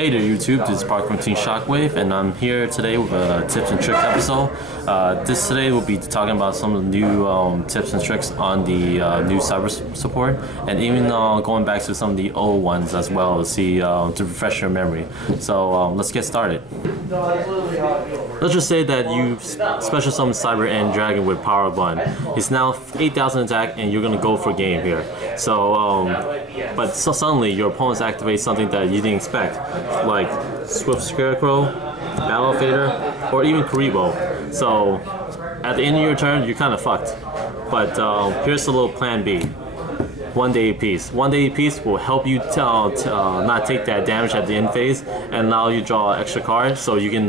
Hey there YouTube, this is Park from Team Shockwave and I'm here today with a tips and tricks episode. This today will be talking about some of the new tips and tricks on the new cyber support, and even going back to some of the old ones as well to see to refresh your memory. So let's get started. Let's just say that you special summon Cyber End Dragon with Power Bond. It's now 8,000 attack and you're gonna go for game here. So but suddenly your opponents activate something that you didn't expect, like Swift Scarecrow, Battle Fader, or even Karibo. So at the end of your turn, you're kind of fucked. But here's a little plan B. 1 day piece. 1 day piece will help you not take that damage at the end phase and allow you to draw an extra card so you can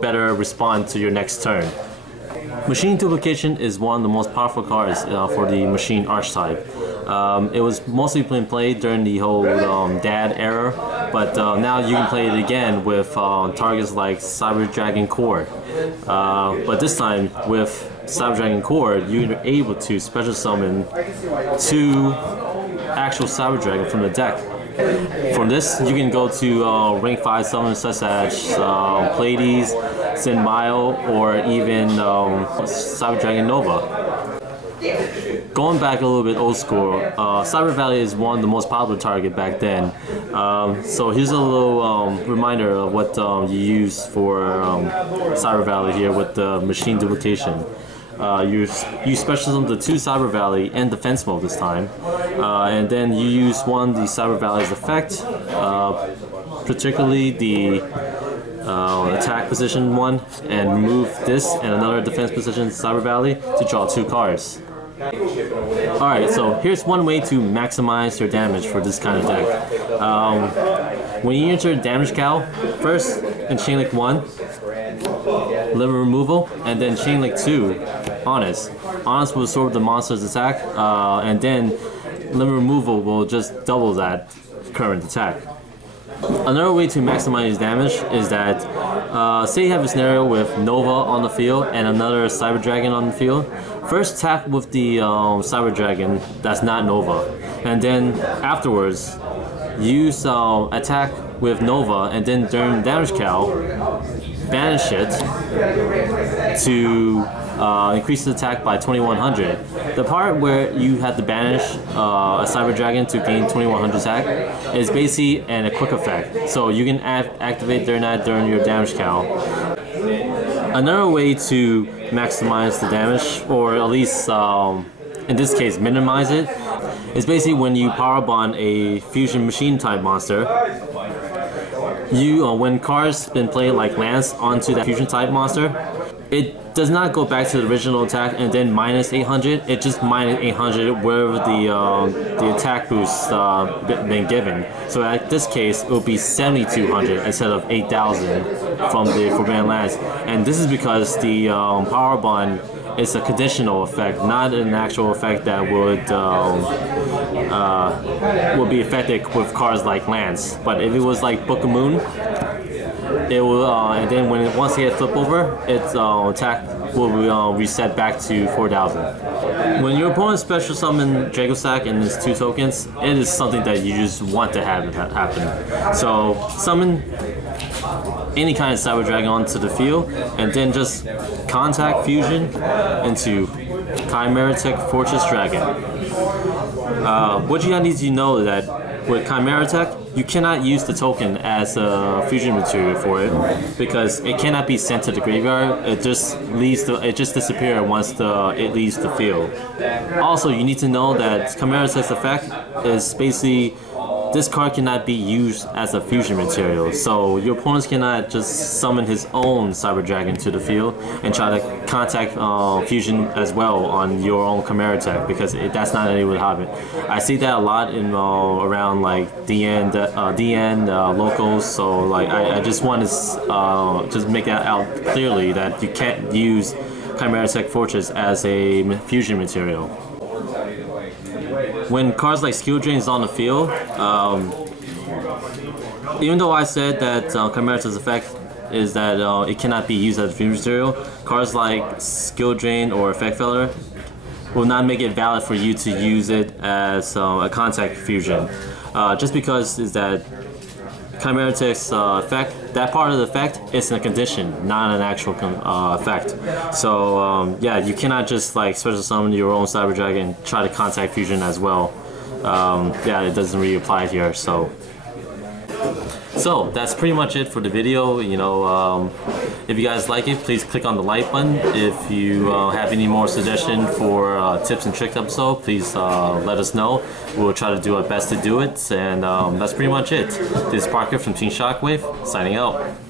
better respond to your next turn. Machine Duplication is one of the most powerful cards for the Machine archetype. It was mostly been played during the whole DAD era, but now you can play it again with targets like Cyber Dragon Core. But this time with Cyber Dragon Core, you're able to special summon 2 actual Cyber Dragon from the deck. From this, you can go to rank 5 summons such as Pleiades, Sinbile, or even Cyber Dragon Nova. Going back a little bit old school, Cyber Valley is one of the most popular target back then. So here's a little reminder of what you use for Cyber Valley here with the Machine Duplication. You special summon the 2 Cyber Valley and defense mode this time, and then you use one of the Cyber Valley's effect, particularly the attack position one, and remove this and another defense position Cyber Valley to draw 2 cards. Alright, so here's one way to maximize your damage for this kind of deck. When you enter Damage Cow, first in Chain Link 1, Limit Removal, and then Chain Link 2, Honest. Honest will absorb the monster's attack, and then Limit Removal will just double that current attack. Another way to maximize damage is that, say you have a scenario with Nova on the field and another Cyber Dragon on the field. First attack with the Cyber Dragon that's not Nova, and then afterwards use attack with Nova, and then during Damage Cow, banish it to increase the attack by 2100. The part where you have to banish a Cyber Dragon to gain 2100 attack is basically a quick effect. So you can activate during your Damage Cow. Another way to maximize the damage, or at least in this case minimize it, is basically when you power bond a fusion machine type monster. When cards been played like Lance onto that fusion type monster, it does not go back to the original attack and then minus 800. It just minus 800 wherever the attack boost been given. So at this case, it will be 7,200 instead of 8,000 from the Forbidden Lance. And this is because the power bond is a conditional effect, not an actual effect that would be effective with cards like Lance. But if it was like Book of Moon, it will, and then once it gets flipped over, its attack will be reset back to 4,000. When your opponent special summon Draco Sack and its 2 tokens, it is something that you just want to have happen. So summon any kind of Cyber Dragon onto the field, and then just contact fusion into Chimeratech Fortress Dragon. What you need to know is that with Chimeratech, you cannot use the token as a fusion material for it because it cannot be sent to the graveyard. It just disappears once it leaves the field. Also, you need to know that Chimeratech's effect is basically, this card cannot be used as a fusion material, so your opponents cannot just summon his own Cyber Dragon to the field and try to contact fusion as well on your own Chimeratech, because that's not able to happen. I see that a lot in around like DN locals, so like I just want to just make that out clearly that you can't use Chimeratech Fortress as a fusion material. When cards like Skill Drain is on the field, even though I said that Chimeratech's effect is that it cannot be used as a fusion material, cards like Skill Drain or Effect Failure will not make it valid for you to use it as a contact fusion. Just because is that Chimeratech's effect, that part of the effect is a condition, not an actual effect. So yeah, you cannot just like special summon your own Cyber Dragon and try to contact fusion as well. Yeah, it doesn't really apply here. So that's pretty much it for the video. You know, if you guys like it, please click on the like button. If you have any more suggestions for tips and tricks episode, please let us know. We'll try to do our best to do it. And that's pretty much it. This is Parker from Team Shockwave, signing out.